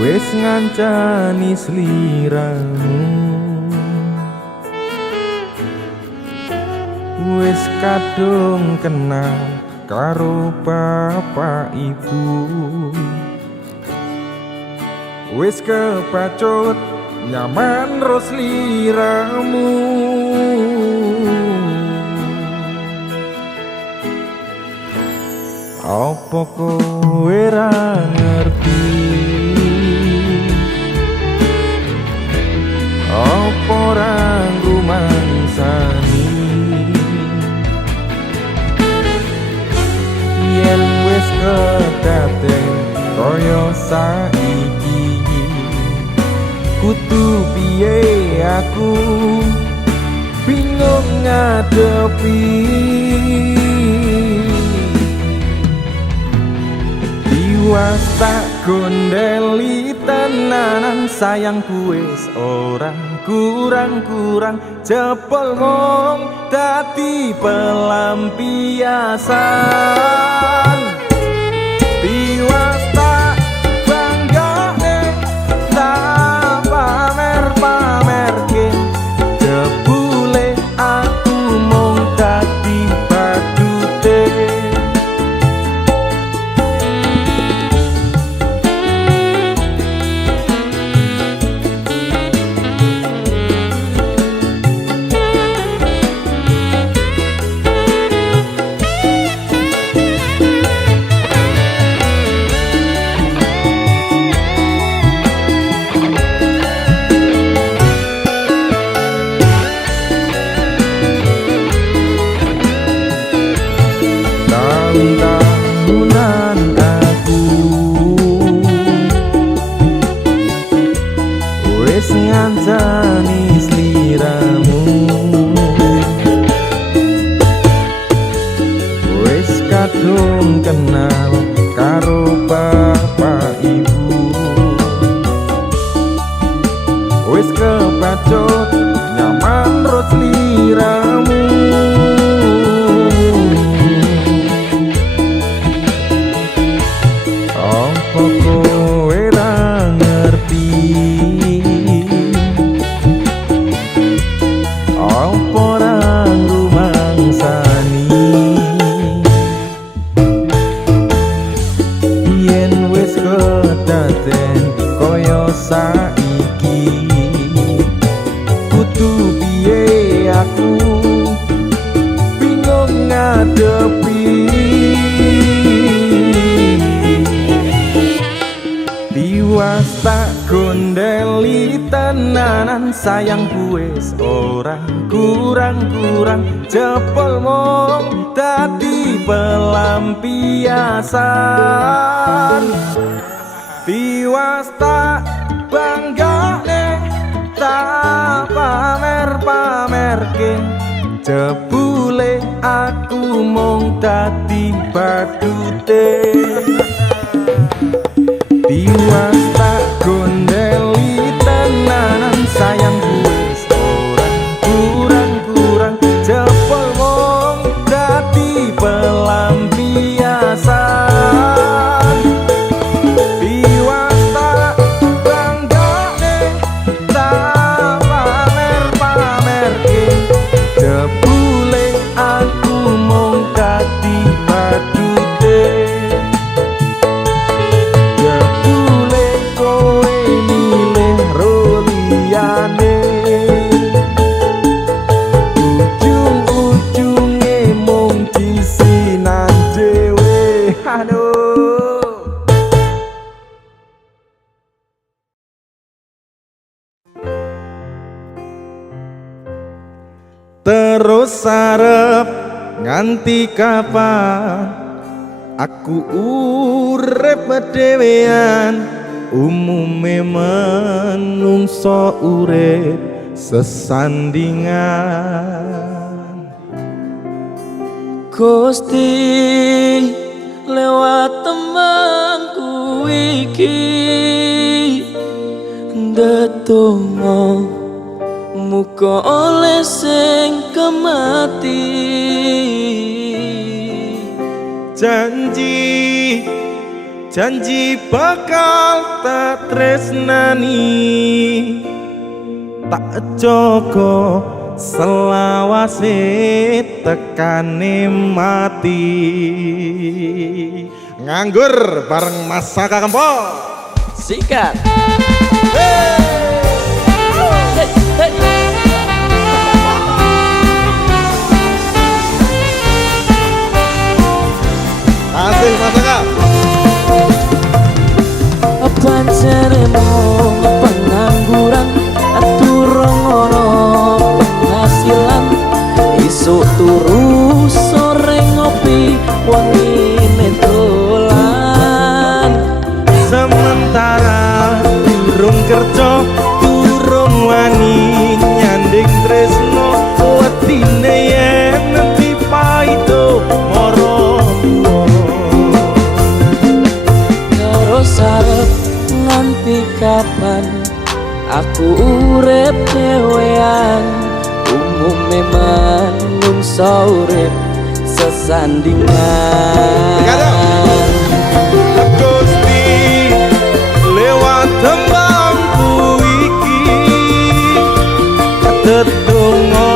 wis ngancani sliramu, wis kadung kenal karo bapak ibu, wis kepacut nyaman ro sliramu. Apa kowe ra ngerti? Apa ora rumangsani? Yen wis kedaden kaya saiki, kudu piye aku bingung ngadepi. Tiwas tak gondeli tenanan sayangku wis ora kurang-kurang, jebol mung dadi pelampiasan. Tiwas tak banggane tak pamer-pamerke, jebule aku mung dadi badute. Tahun-tahunan aku wis ngancani sliramu, wis kadung kenal karo bapak ibu, wis kepacut nyaman ro sliramu. Apa kowe ra ngerti? Apa ora rumangsani? Yen wis kedaden kaya saiki, kudu piye aku bingung ngadepi. Tiwas tak gondeli tenanan sayangku wis ora kurang-kurang, jebol mung dadi pelampiasan. Tiwas tak banggane tak pamer-pamerke, jebule aku mung dadi badute. Tiwas tak gondeli tenanan sayangku wis ora kurang-kurang, jebol mung dadi pelampiasan. Tiwas tak banggane tak pamer-pamerke, jebule aku mung dadi badute. Ujung-ujunge mung disinan dhewe. Aduh. Terus arep nganti kapan aku urip dhewean? Umume menungso urip sesandingan. Gusti lewat temanku iki ndedonga muga oleh sing kemati. Janji janji bakal tak tresnani, tak jogo selawase tekane mati. Nganggur bareng Mas Saka Kempo. Sikat. Asik Mas Saka. Panjenengan pengangguran durung ono penghasilan, isuk turu sore ngopi wengine dolan. Sementara durung kerja durung wani nyanding tresno, wedine yen dipaito moro tuwa. Terus arep nganti kapan aku urip dhewean, umume manungsa urip sesandingan. Gusti lewat tembangku iki tetunggo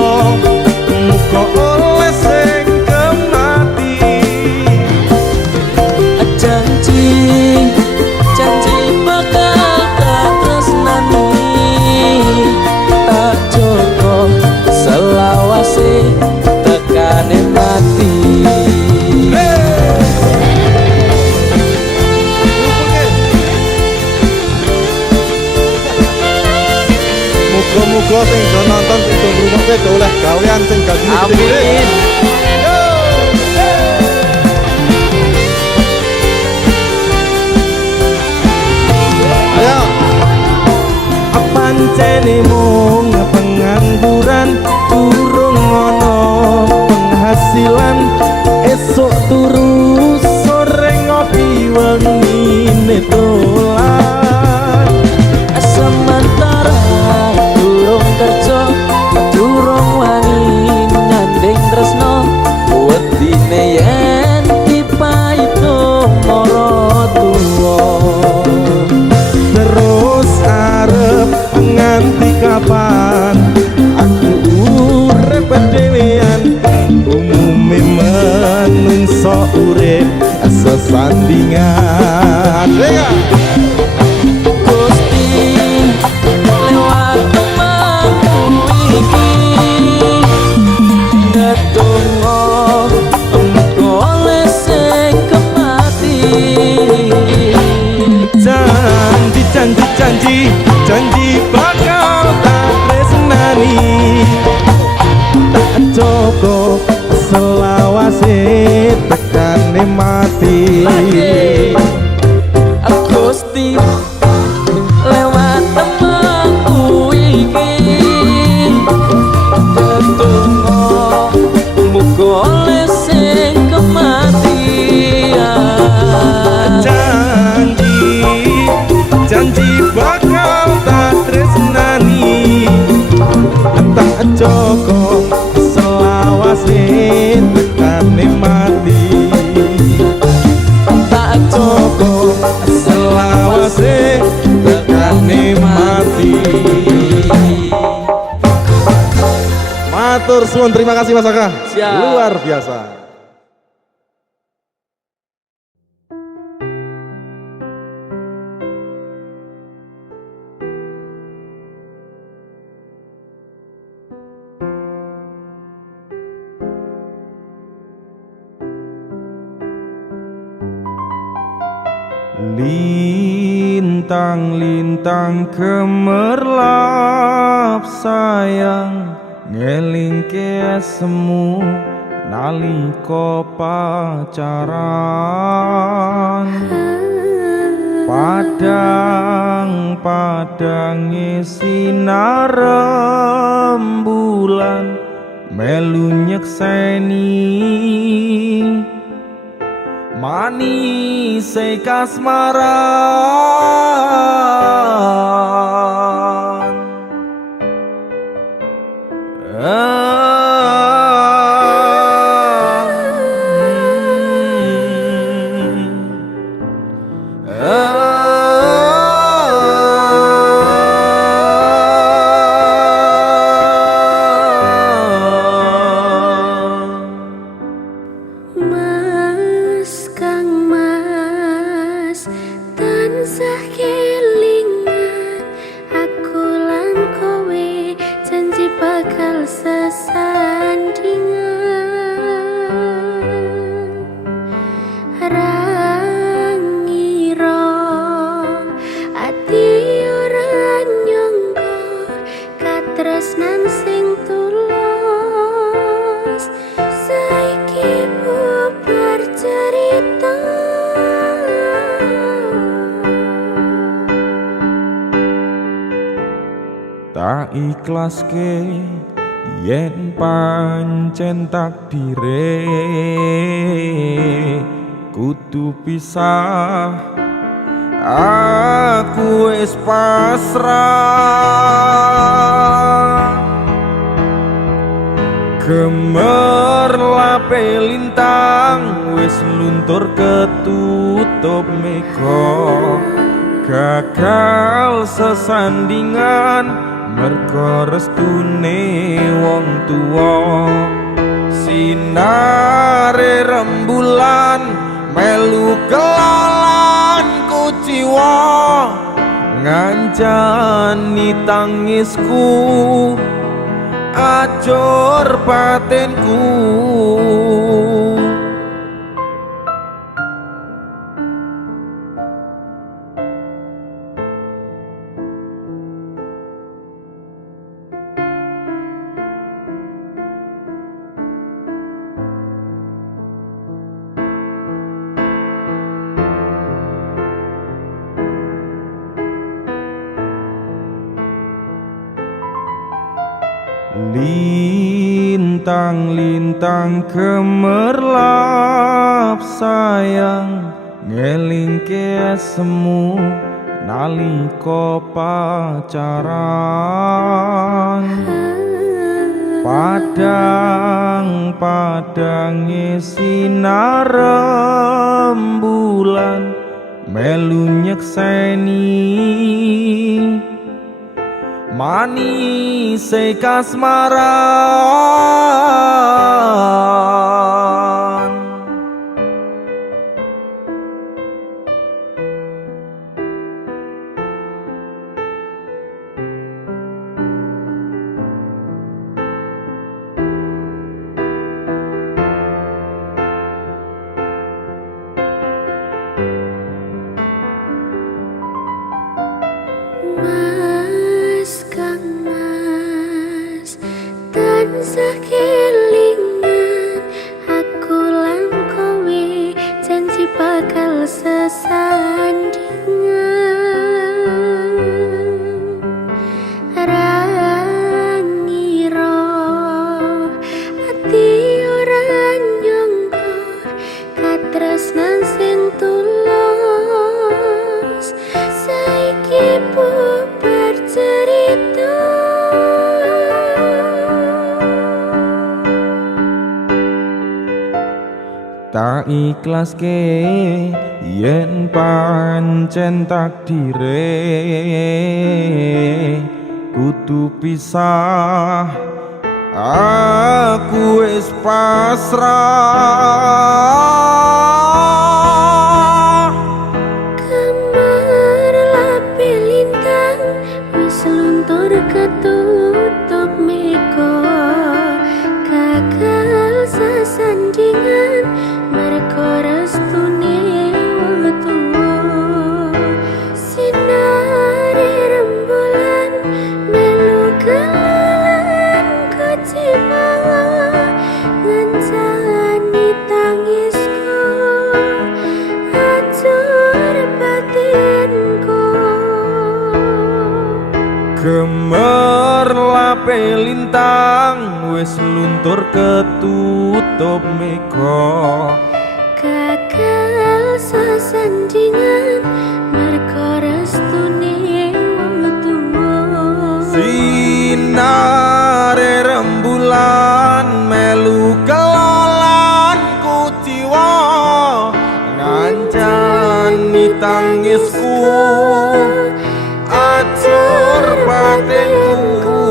muga oleh sing kemati. Janji bakal tak tresnani, tak jogo selawase tekane mati. Muga-muga sing do nonton sing do ngrungokke do oleh gawean sing gajine gede-gede. Amin. Ayo. Pancene mung pengangguran durung ono penghasilan, esok turu sore ngopi wengine dolan. Sementara durung kerja durung wani nyanding tresno, wedine yen dipaito mara tuwa. Terus arep nganti kapan aku urip dhewean, umume menungso urip sesandingan. Gusti lewat temanku iki ngetunggo engko oleh sing kemati. Janji bakal tak tresnani, tak jogo selawase tekane mati. Gusti lewat temanku iki tetunggo muga oleh sing kematian. Janji bakal tak tresnani, tak jogo selawase tekane mati. Tak jogo selawase tekane mati. Matur suwun, terima kasih Mas Saka. Siap. Luar biasa. Lintang-lintang gemerlap sayang, ngelingke semu nalika pacaran. Padang-padange sinar rembulan melu nyekseni manis kasmaran. tansah kelingan aku lan kowe janji bakal sesandingan rangira ati ora nyangka katresnan sing tulus saiki bubar cerita tak ikhlaske yen pancen takdire kudu pisah aku wis pasrah gemerlape lintang wis luntur ketutup mega gagal sesandingan merga restune wong tuwa sinare rembulan melu kelalan kuciwa ngancani tangisku acur batinku lintang-lintang gemerlap sayang ngelingke semu nalika pacaran padang-padange sinar rembulan melu nyekseni manise kasmaran tansah kelingan aku lan kowe janji bakal sesandingan rangira ati ora nyangka katresnan sing tulus saiki bubar cerita tak ikhlaske yen pancen takdire kudu pisah aku wis pasrah gemerlape lintang wis luntur ketutup mega gagal sesandingan merga restune wong tuwa sinare rembulan melu kelalan kecewa ngancani tangisku acur batinku gemerlape lintang wis luntur ketutup mega gagal sesandingan merga restune wong tuwa sinare rembulan melu kelalan kuciwa ngancani tangisku acur batinku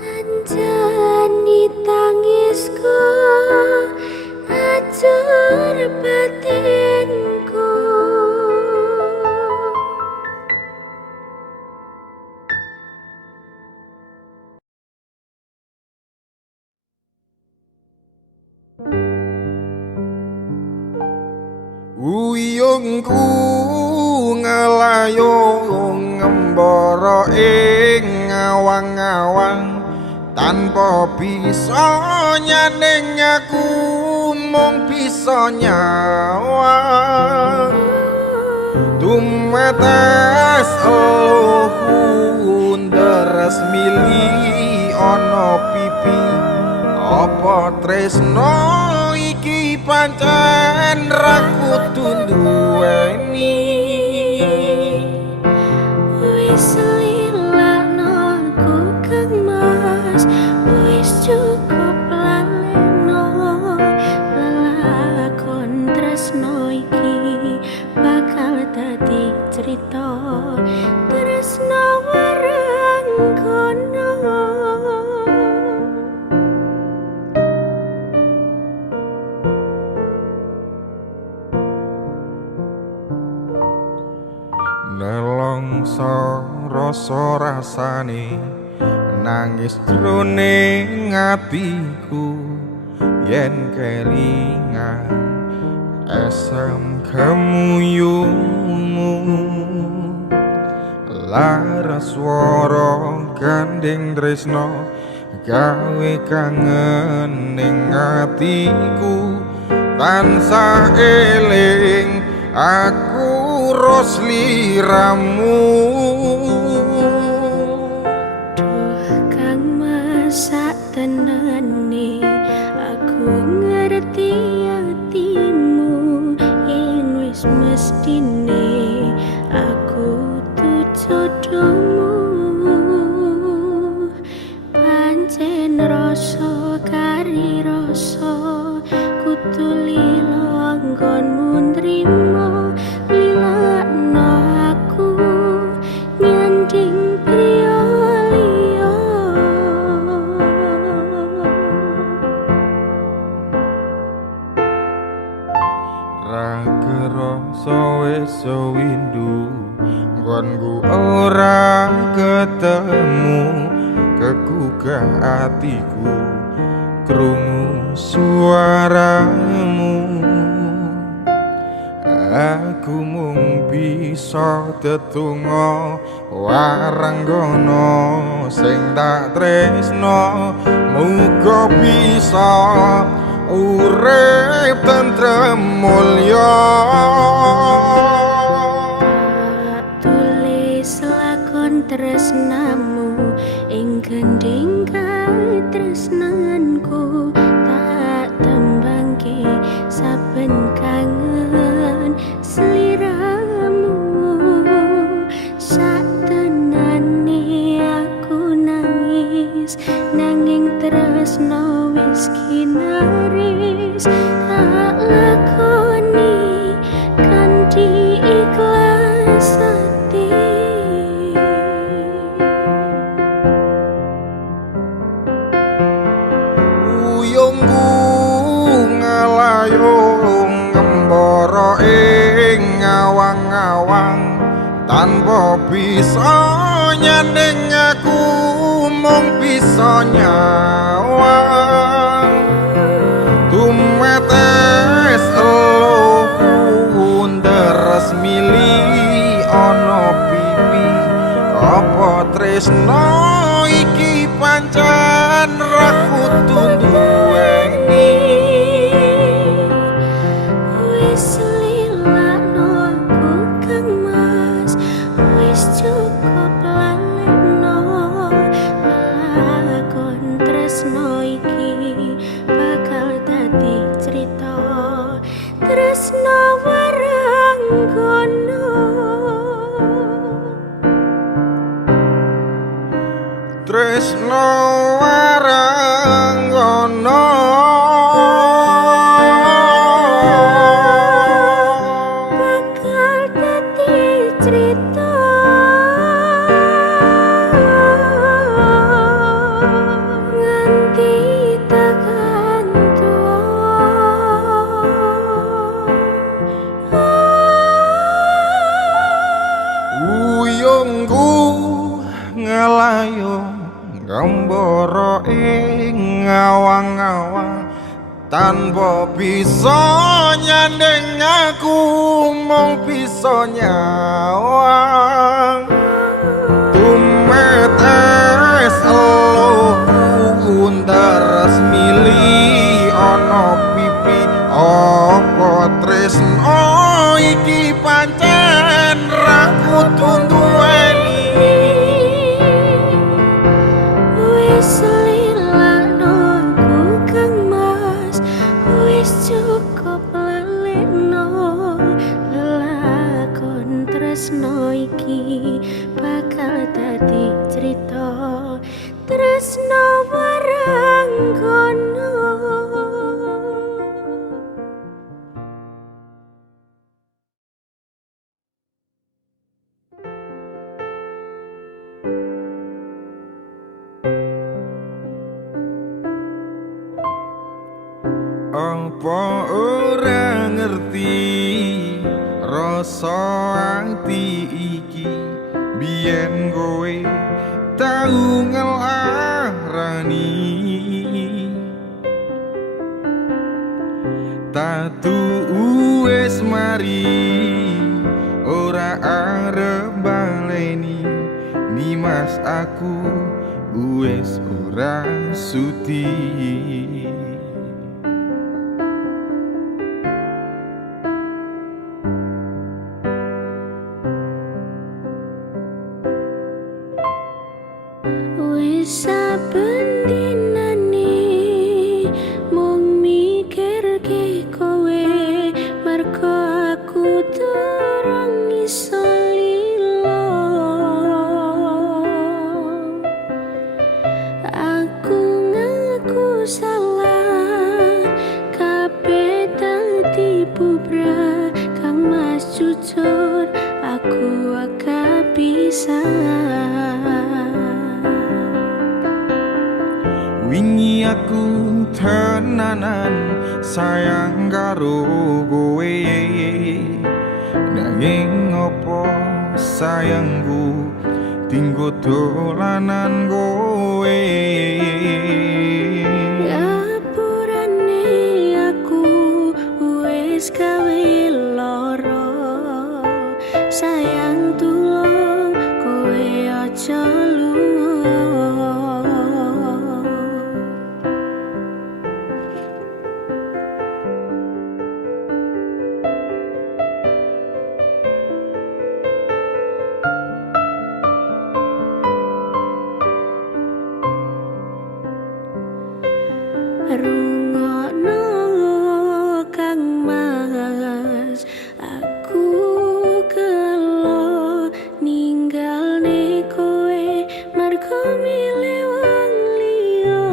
ngancani tangisku acur batinku Uyungku ngelayung ngembara ing ngawang-ngawang tanpa bisa nyaneng aku mung bisa nyawang tumetes eluhku deres mili ana pipi apa tresno iki pancen ra kudu duweni Wis lilakno aku kang mas wis cukup laleno lelakon tresno iki bakal dadi cerita tresno warang kono nelongso rasa rasane nangis jroning atiku yen kelingan asam kemuyungmu laras swara gandeng tresno gawe kangen ning atiku tansah eling aku ros liramu Kang masak tenane aku ngerti hatimu yen wis mestine aku tuh jodohmu pancen rasa kari rasa kudu lila nggonmu nrimo lilakno aku nyanding priya liya ra kerasa wis windu nggonku ora ketemu kegugah atiku krungu suaramu aku mung bisa tetungga waranggono sing tak tresno muga bisa urip tentrem mulya tulis lakon tresnamu ing gending katresnanku tak tembangke saben kangen sliramu satenane aku nangis nanging tresno wis kinaris tak lakoni kanthi ikhlas hati uyungku ngelayung ngembara ing ngawang-ngawang tanpa bisa nyaneng aku mung bisa nyawang tumetes eluhku deres mili ana pipi apa tresno iki pancen ra kudu duweni wis lilakno aku kang mas wis cukup laleno lelakon tresno iki bakal dadi cerita tresno warang kono tresno waranggono bakal dadi cerita nganti tekan uyungku ngelayung ngembara tanpa bisa nyandeng aku mung bisa nyawang tumetes eluku ndaras mili ana pipi apa tresno iki pancen ra kudu duweni Wis lilakno ku kang mas wis cukup lalekno lelakon tresno iki bakal dadi cerita tresno warang kono apa ora ngerti rasa ati iki biyen kowe tau ngelarani tatu wis mari ora arep baleni nimas aku wis ora sudi wis saben dinane mung mikirke kowe mergo aku durung iso lilo aku ngaku salah kabeh dadi bubrah kang mas jujur aku agak bisa wingi aku tenanan sayang karo kowe nanging opo sayangku tinggo dolanan kowe ngapurane aku wis gawe lara sayang tulung kowe aja lunga rungokno kang mas aku kelo ninggalne kowe mergo milih wong liya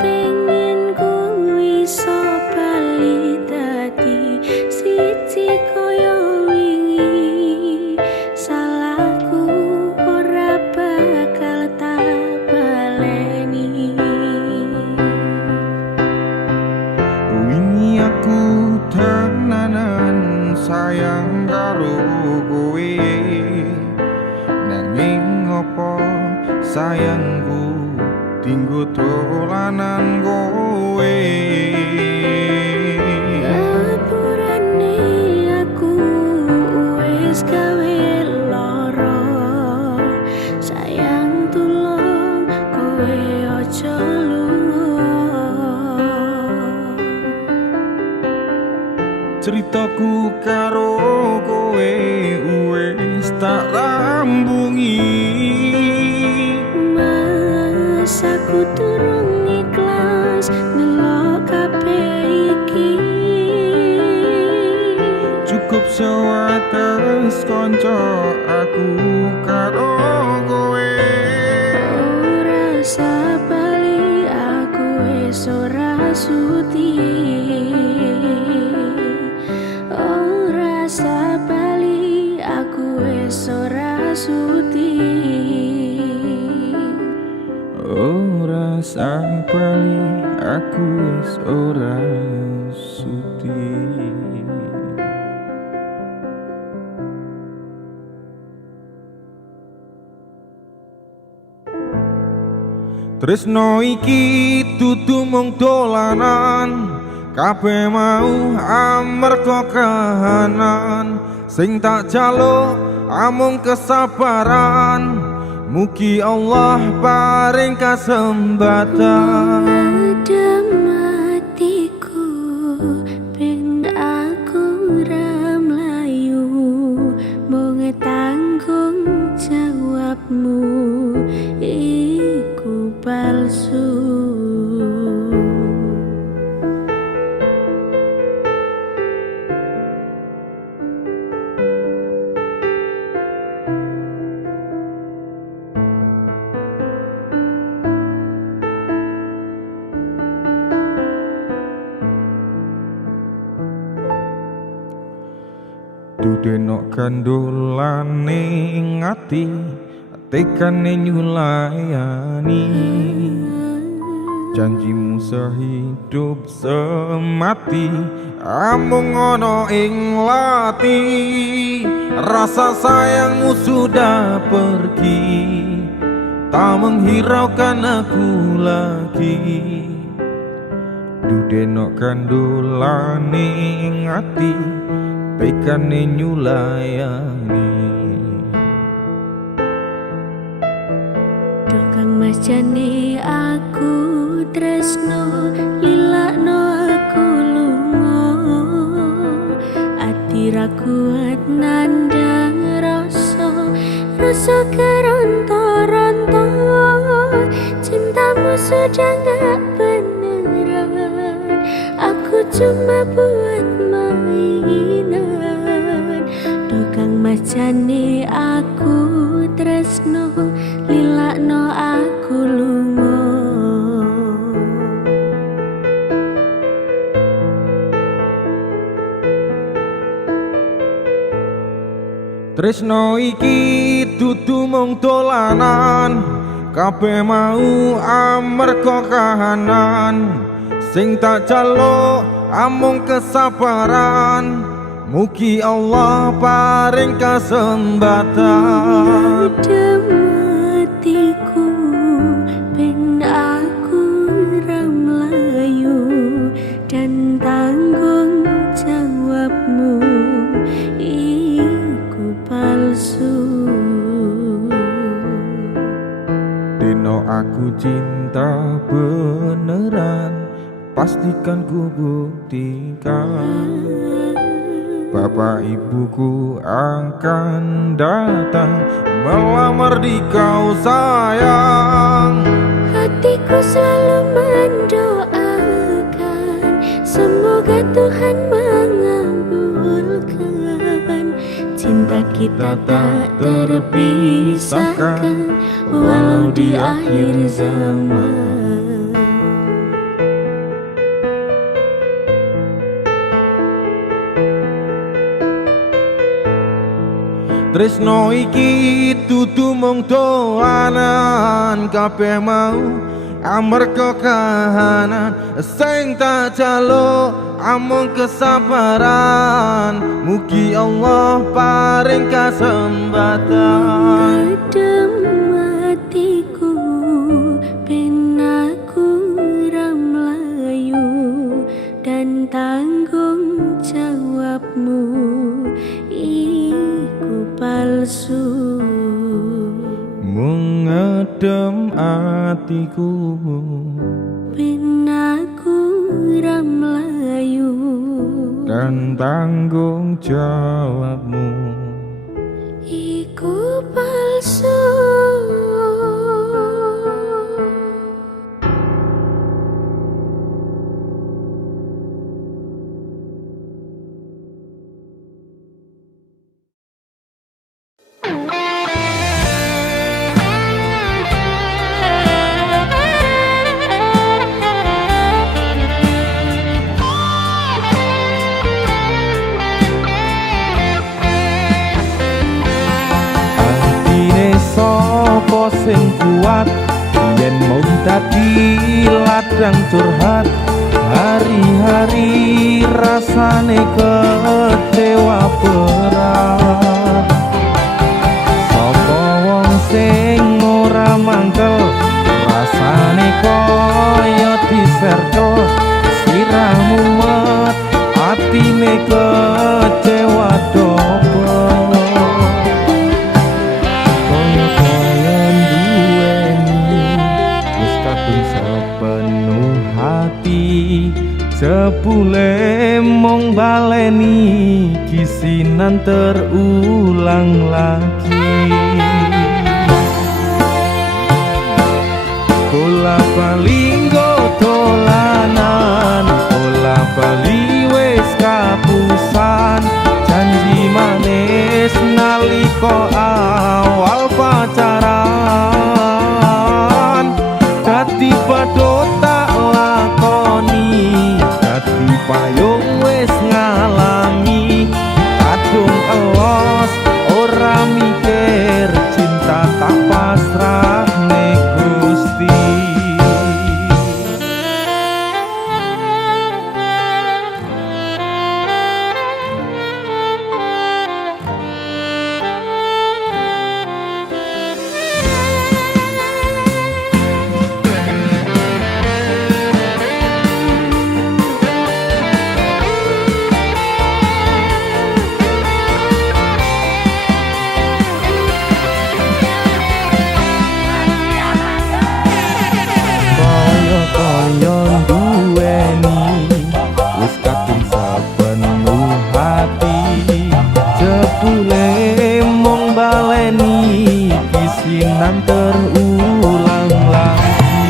pengen kuwi iso bali dadi siji kaya wingi salahku ora bakal tak baleni wingi aku tenanan sayang karo kowe nanging opo sayangku tinggo dolanan kowe ngapurane aku wis gawe lara sayang tulung kowe aja lunga ceritaku karo kowe wis tak rambungi mas aku durung ikhlas ndelok kabeh iki cukup sewates kanca aku karo kowe ora usah bali aku wis ora sudi ora usah bali aku wis ora sudi ora sang bali aku wis ora sudi Tresno iki dudu mung dolanan, kabeh mau amarga kahanan. Sing tak jaluk amung kesabaran, mugi Allah paring kasembatan. Adem hatiku ben aku ra mlayu, mung tanggung jawabmu iku palsu. Dudenok kandolane ngati, tekane nyulayani. Janjimu sehidup semati, amung ono ing lati. Rasa sayangmu sudah pergi, tak menghiraukan aku lagi. Dudenok kandolane ngati, tekane nyulayani. Dokang mas jane aku tresno, lilakno aku lunga. Ati ra kuat nandang rasa keronta-ronta. Cintamu sudah gak beneran, aku cuma buat mainan. Dokang mas jane aku tresno, lilakno aku lunga. Tresno iki dudu mung dolanan, kabeh mau amarga kahanan. Sing tak jaluk amung kesabaran, mugi Allah paring kasembatan. Adem hatiku ben aku ra mlayu, dan tanggung jawabmu iku palsu. Dino aku cinta beneran, pastikan ku buktikan. Bapak ibuku akan datang melamar di kau sayang. Hatiku selalu mendoakan, semoga Tuhan mengabulkan. Cinta kita tak terpisahkan, walau di akhir zaman. Tresno iki dudu mung dolanan, kabeh mau amarga kahanan. Sing tak jaluk amung kesabaran, mugi Allah paring kasembatan. Adem hatiku ben aku ra mlayu, dan tanggung jawabmu iku palsu. Mengedem atiku Ben aku ra mlayu, dan tanggung jawabmu iku palsu. sapa sing kuat yen mung dadi ladang curhat. Hari-hari rasane kecewa berat. Sapa wong sing ora mangkel rasane kecewa dopo kaya duweni wis kadung sepenuh hati jebule mong baleni kisinan terulang lagi bola bali dolanan bola bali wis kapusan janji manis nalika awal pacaran dadi padha tak lakoni dadi payung wis ngalami kadung elos ora mikir cinta tak pasrah nek Gusti. Kisinan terulang lagi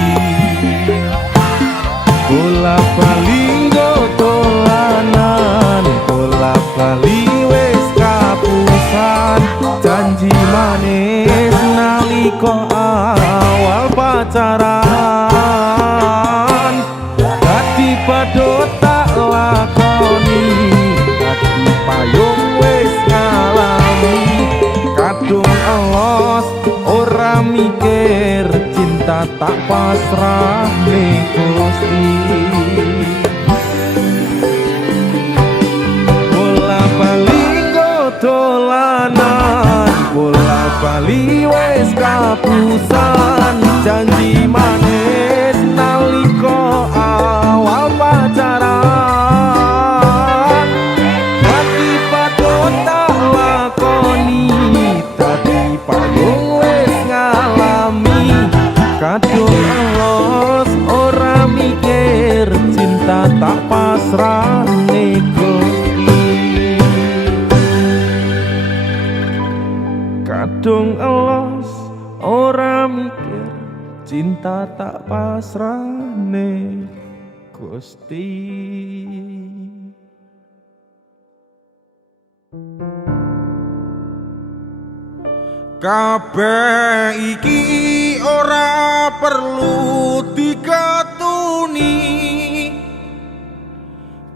bola bali dolanan bola bali wis kapusan janji manis nalika awal pacaran dadi padha tak lakoni dadi payung wis ngalami kadung elos ora mikir cinta tak pasrah ning Gusti bola bali dolanan bola bali wis kapusan janji manis nalika awal pacaran dadi padha tak lakoni dadi payung kadung elos ora mikir cinta tak pasrah nek Gusti kadung elos ora mikir cinta tak pasrah nek Gusti. Kabeh iki ora perlu dikatuni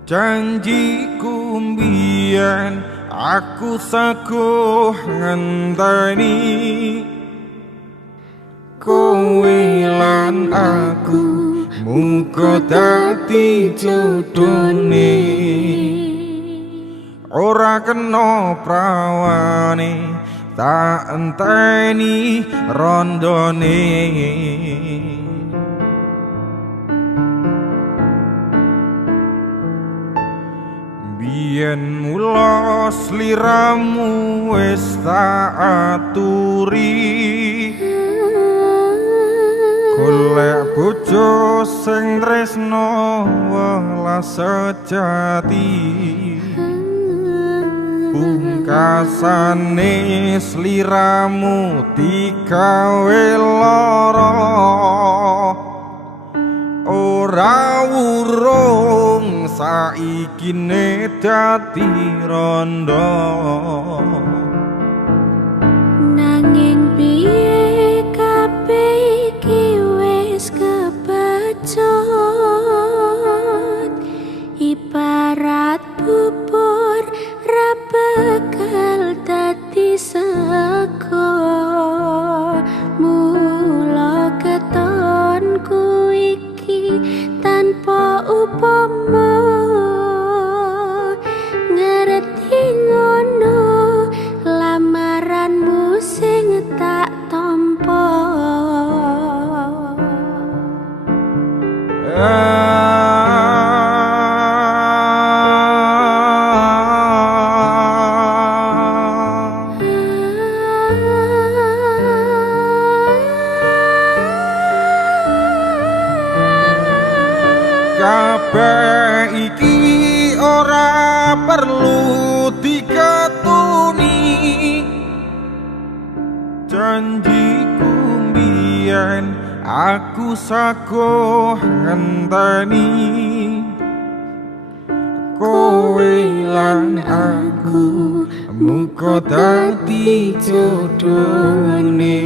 janjiku mbiyen aku saguh ngenteni kowe lan aku muga dadi jodhone ora kena prawane tak enteni rondone biyen mula sliramu wis tak aturi golek bojo sing tresno welas sejati pungkasane sliramu digawe lara ora urung saikine dadi rondo nanging piye kabeh iki wis kebacot ibarat bubur ra bakal dadi sego mula ketonku iki tanpa upama ngerti ngono lamaranmu sing tak tom perlu dikatuni janjiku mbiyen aku saguh ngenteni kowe lan aku muga dadi jodhone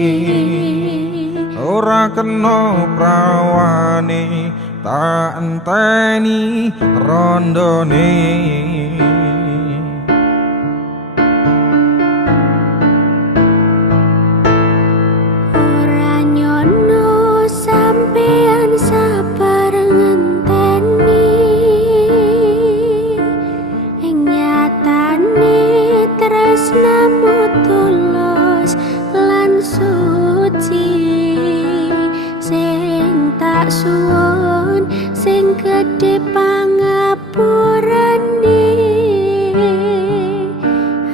ora kena prawane tak enteni rondone ora nyono sampean sabar ngenteni ing nyatane tresnamu tulus lan suci sing tak suwun sing gedhe pangapurane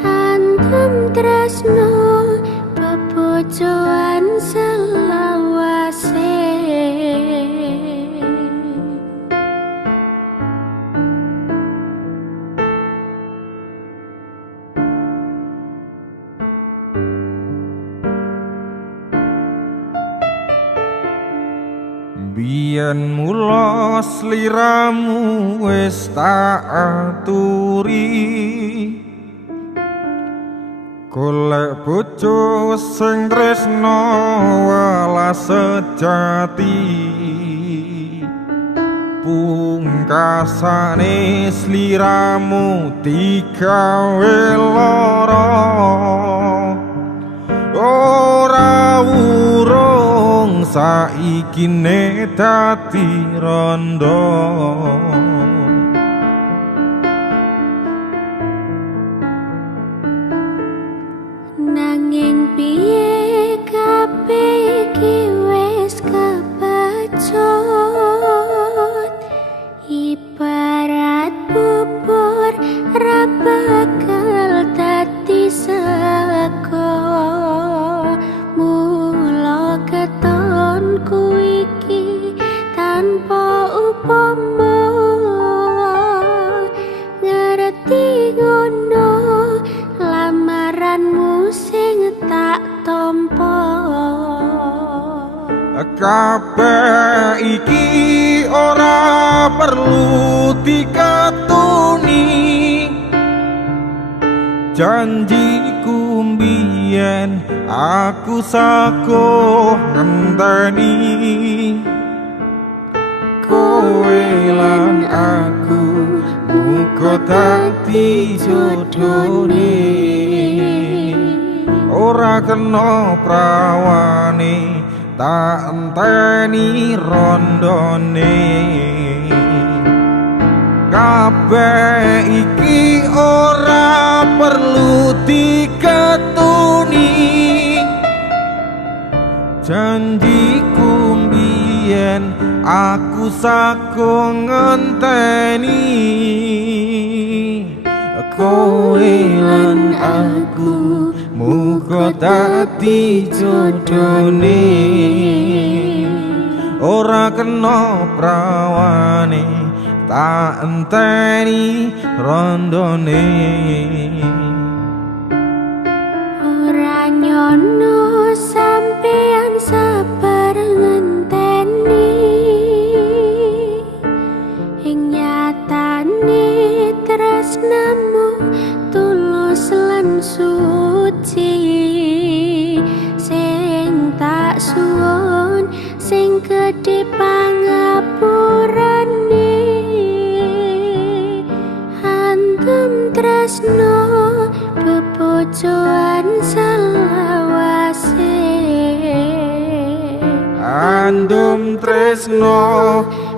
antum tresno bebojoan selawase biyen mula sliramu wis tak aturi golek bojo sing tresno welas sejati pungkasane sliramu digawe lara ora urung saikine dadi rondo nanging piye kabeh iki wis kebacut ibarat bubur ra bakal dadi sego mula ketonku iki tanpa upama ngerti ngono lamaranmu sing tak tampa kabeh iki ora perlu dikatuni janjiku mbiyen aku saguh ngenteni kowe lan aku muga dadi jodhone ora kena prawane tak enteni rondone kabeh iki ora perlu dikatuni janjiku mbiyen aku saguh ngenteni kowe lan aku muga dadi jodhone ora kena prawane tak enteni rondone ora nyono sampean sabar ngenteni ing nyatane tresnamu tulus lan suci sing tak suwun sing gedhe pangapurane antum tresno bebojoan selawase andum tresno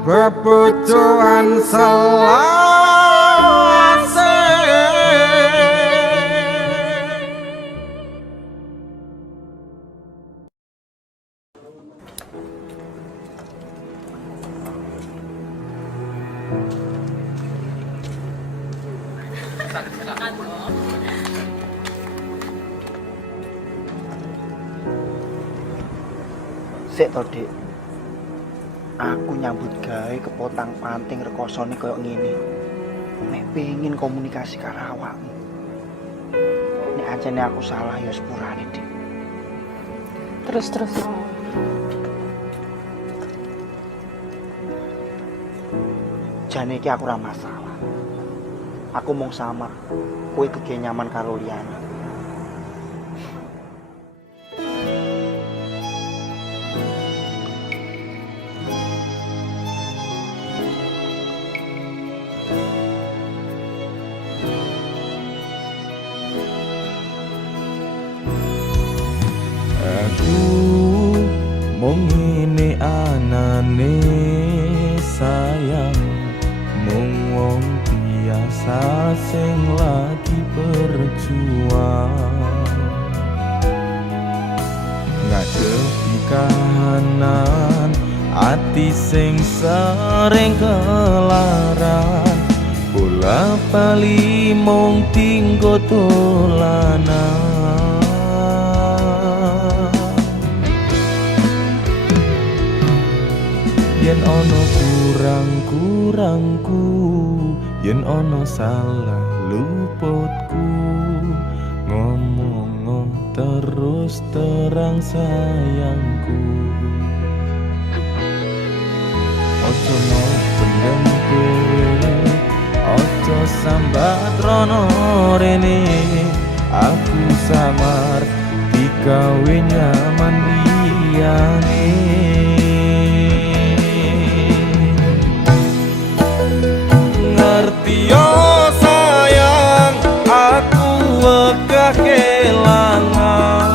bebojoan selawase Sik to, Dik. Aku nyambut gawe kepotang panting rekosone koyo ngene. nek pengen komunikasi karo awakmu. Nek ancene aku salah ya sepurane, Dik. Terus Jane iki aku ora masalah. Aku mung samar, kowe kege nyaman karo liyane. Aku mung ngene anane sayang, mung wong biasa sing lagi berjuang ngadepi kahanan ati sing sering kelaran, bola bali mung tinggo dolanan. Yen ono kurang-kurangku, yen ono salah luputku, ngomong terus terang sayangku. Ojo mau pendem kowe, ojo sambat rono rene, aku samar digawe nyaman liyane. Ngerti yo sayang, aku wegah kelangan.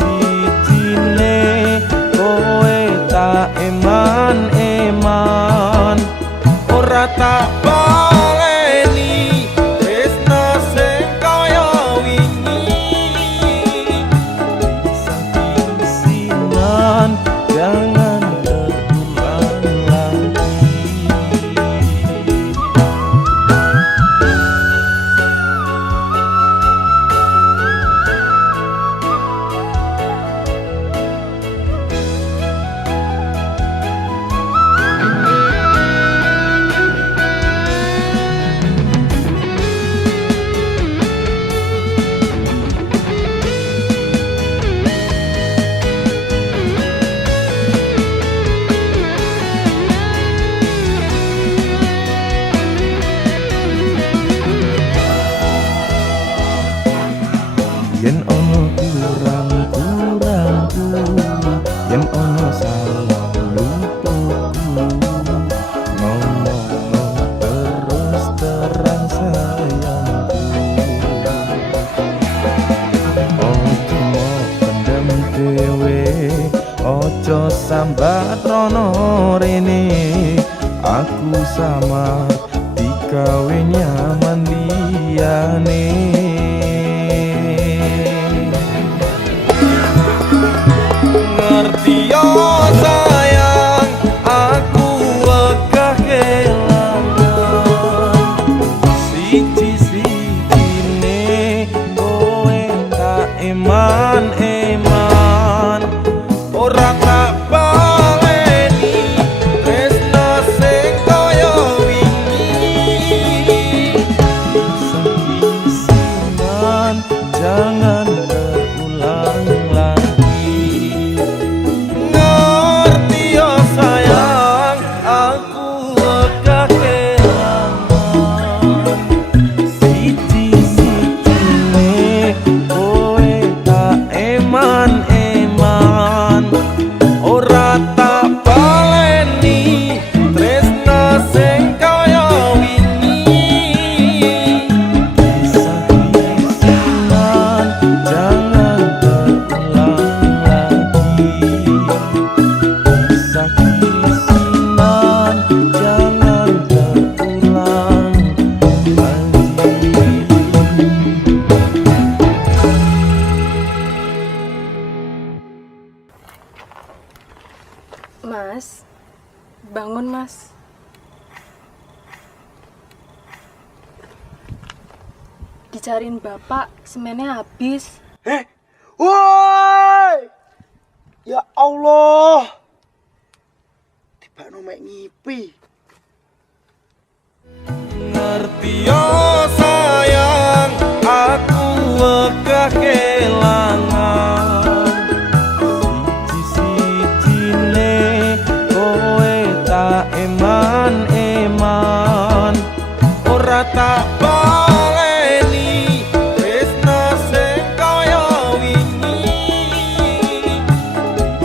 Siji-sijine kowe tak eman-eman, ora tak baleni tresno sing kaya wingi. Kisah-kisinan jangan terulang lagi. Yen ono kurang-kurangku, yen ono salah luputku, ngomong terus terang sayangku. Ojo mau pendem dhewe, ojo sambat rono rene, aku sama digawe nyaman liyane. Ngerti yo sayang, aku wegah kelangan. Siji-sijine kowe tak eman-eman, ora tak baleni tresno sing kaya wingi. Kisah-kisihan jangan terulang lagi. Ngerti yo sayang, aku wegah kelangan. Siji-sijine kowe tak eman-eman, ora tak baleni tresno sing kaya wingi. Kisah-kisihan jangan terulang lagi. Kisah-kisihan jangan terulang lagi. Mas, bangun mas. Dicariin bapak, semennya habis. Woi! Ya Allah. Tiba mek ngipi. ngerti yo sayang, aku wegah kelangan. Siji-sijine kowe tak eman-eman, ora tak baleni tresno sing kaya wingi.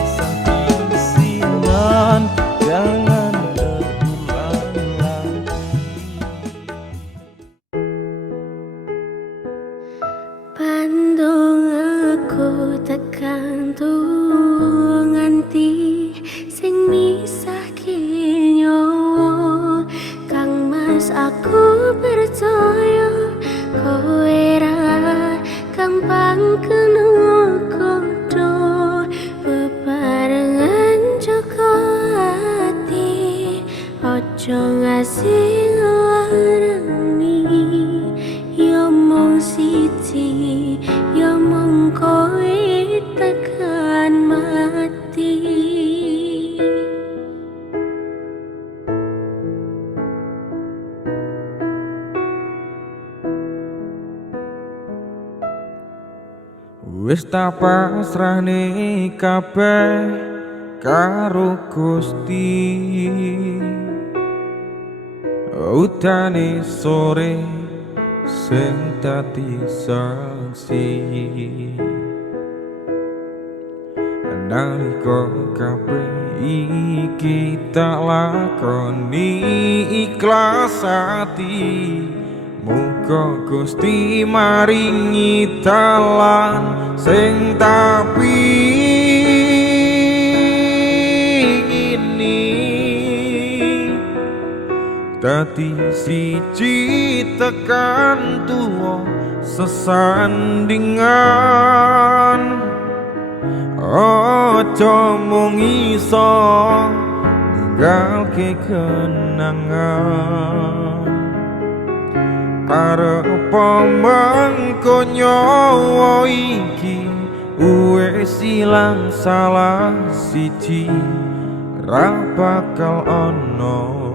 Saking sinan jangan terulang lagi. Pandung aku tekan tuh nganti sing misahke nyawa. Kang Mas aku percaya kowe ra gampang kena kodo. Bebarengan joko ati ojo ngasih ngelarani. Yo mong siji, yo mong kowe tekan mati. Wis tak pasrahne kabeh karo Gusti. Utane sore sing dadi saksi, nalika kabeh iki tak lakoni ikhlas ati. Muga Gusti maringi dalan sing tak pingini, dadi siji tekan tuwa sesandingan. Ojo mung iso ninggalke kenangan, arep mengko nyawa iki wis ilang salah siji. Ra bakal ana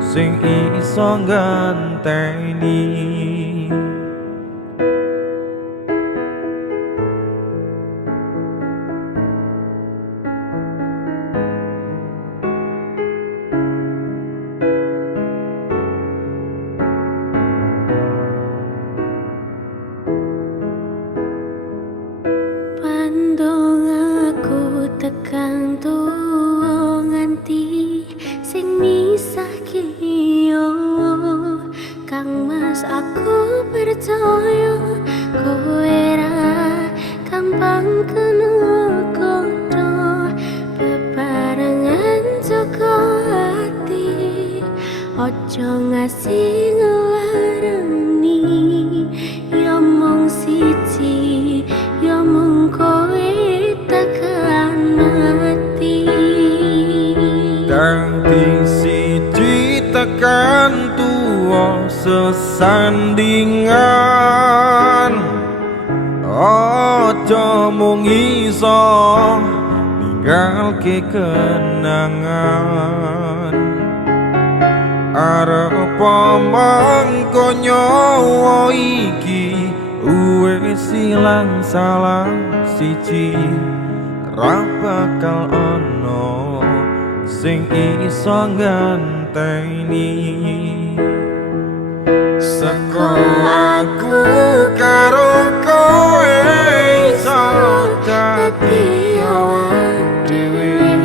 sing iso nganteni. Pandung aku tekan tuwa nganti sing misahke nyawa. Kang Mas aku percaya kowe ra gampang kena kodo. Bebarengan joko ati ojo ngasih ngelarani. Yo mong siji, yo mong kowe tekan mati. Dadi siji tekan tuwa sesandingan. Ojo mung iso ninggalke kenangan, arep mengko nyawa iki wis ilang salah siji. Ra bakal ana sing iso nganteni. Seko aku karo kowe iso dadi awak dhewe.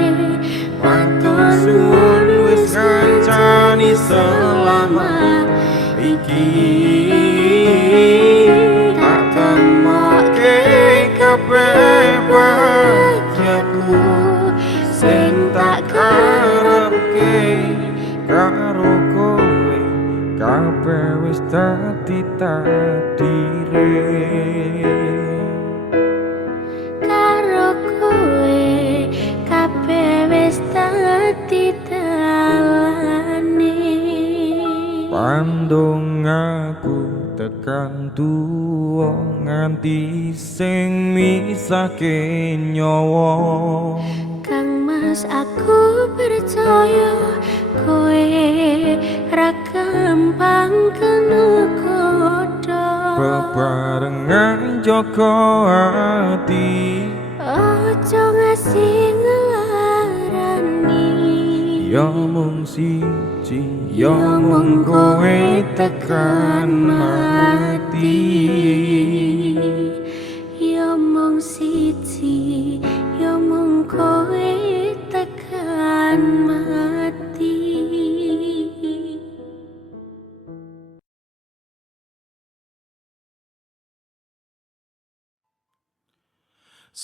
Matur suwun wis kancani selama iki. Tak temokke kabeh wajahku sing tak karepke karo kowe. Kabeh wis dadi takdire. Karo kowe kabeh wis dadi dalane. Pandung aku tekan tuwa nganti sing misahke nyawa. Kang Mas aku percaya kowe ra gampang kena godha bebarengan jaga ati ojo ngasih ngelarani ya mung siji ya mung kowe tekan mati ya mung siji ya mung kowe tekan mati.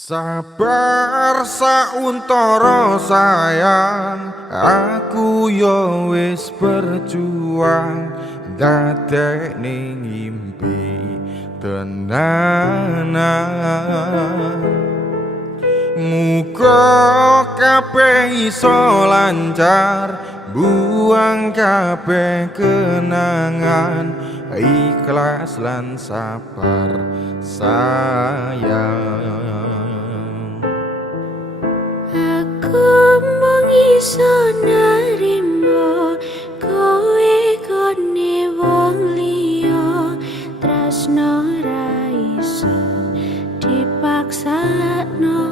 Sabar sauntara sayang aku yo wis berjuang dadekne ngimpi tenanan muga kabeh iso lancar buang kabeh kenangan ikhlas lan sabar sayang Aku mung iso narimo kowe gone wong liya tresno ra iso dipaksakno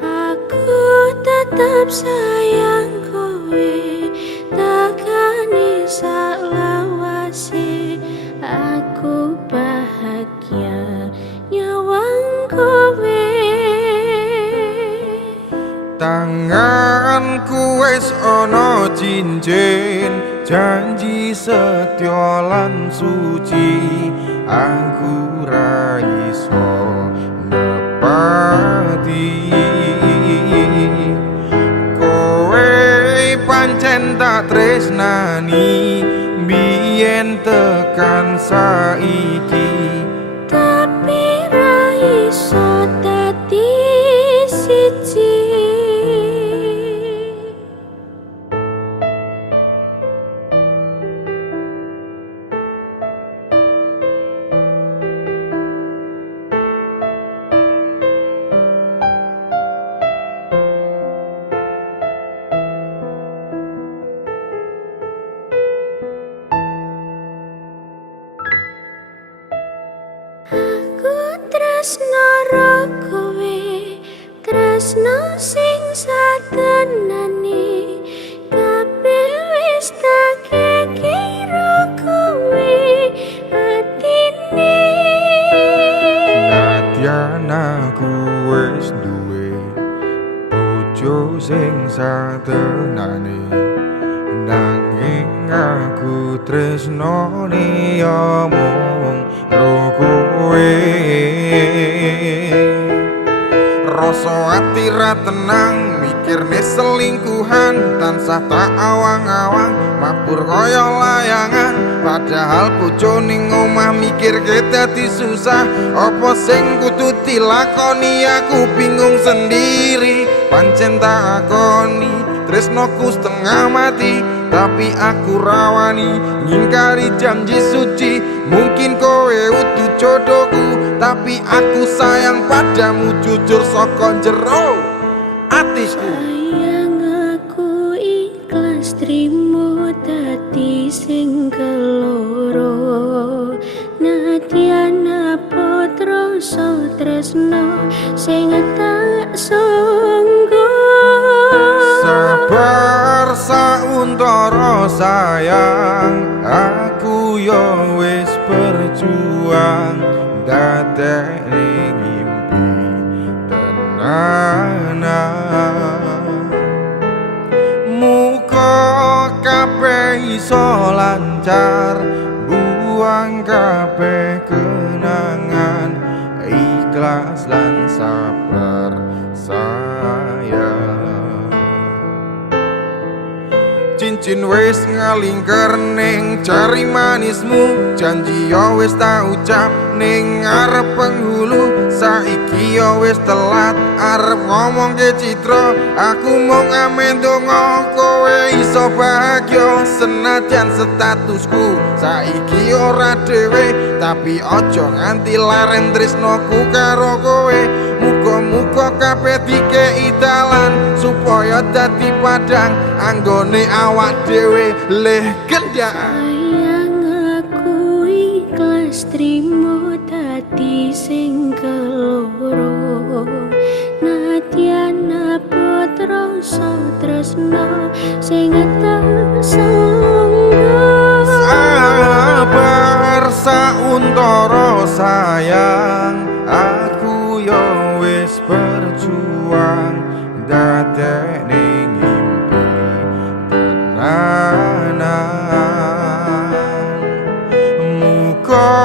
aku tetap sayang kowe takane salawase aku bahagia nyawang kowe tanganku wis ana cincin janji setya lan suci aku ra iso nepati kowe pancen tak tresnani biyen tekan saiki tapi ra iso dadi siji tresno ro kowe tresno sing satenane kabeh wis tak kira kowe atine nadyan aku wis duwe bojo sing satenane nanging aku tresnane ya mung ro kowe rasa ati ra tenang mikirne selingkuhan tansah tak awang-awang mabur kaya layangan padahal bojone omah mikirke dadi susah apa sing kudu dilakoni aku bingung sendiri pancen tak akoni tresnoku setengah mati tapi aku rawani ngingkari janji suci mungkin kowe utuh jodohku tapi aku sayang padamu jujur saka jero atiku sayang aku ikhlas trimo dadi sing keloro nadyan apa troso tresno sing tak sanggo sabar sauntara sayang aku yo wis berjuang dadekne ngimpi tenanan muga kabeh iso lancar buang kabeh kenangan ikhlas lan sabar sayang cincin wis ngalingker ning jari manismu janji yo wis tak ucap ning arep penghulu saiki yo wis telat arep ngomong ke citra aku mung amen donga kowe iso bahagia senajan statusku saiki ora dhewe tapi aja nganti laren tresnoku karo kowe Muga-muga kabeh dikei dalan supaya dadi padang anggone awak dhewe leh kendaan. Sayang aku ikhlas trimo dadi sing keloro. Nadyan putra tresno sing tersangga. Sabar sauntara sayang, aku yo wis berjuang dadekne ngimpi tenanan. Muga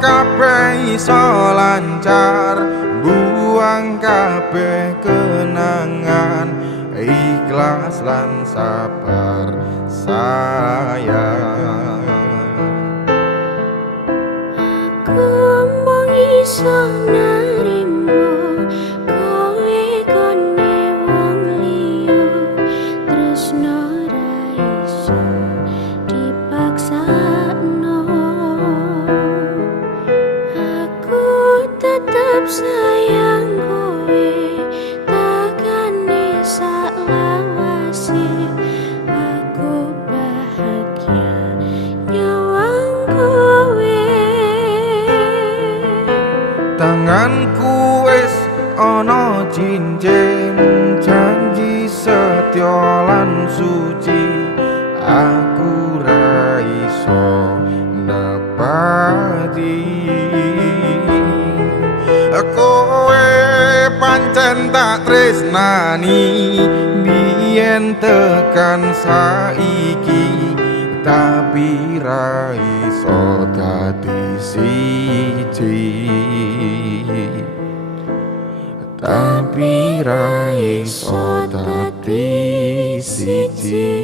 kabeh iso lancar, buang kabeh kenangan, ikhlas lan sabar sayang. Aku mung iso narimo kowe kone wong liya, tresno ra iso dipaksakno. Aku tetep sayang kowe takane saklawase. Aku bahagia nyawang kowe. Tanganku wis ana cincin janji setya lan suci, aku ra iso nepati. Kowe pancen tak tresnani biyen tekan saiki, tapi ra iso dadi siji, tapi ra iso dadi siji.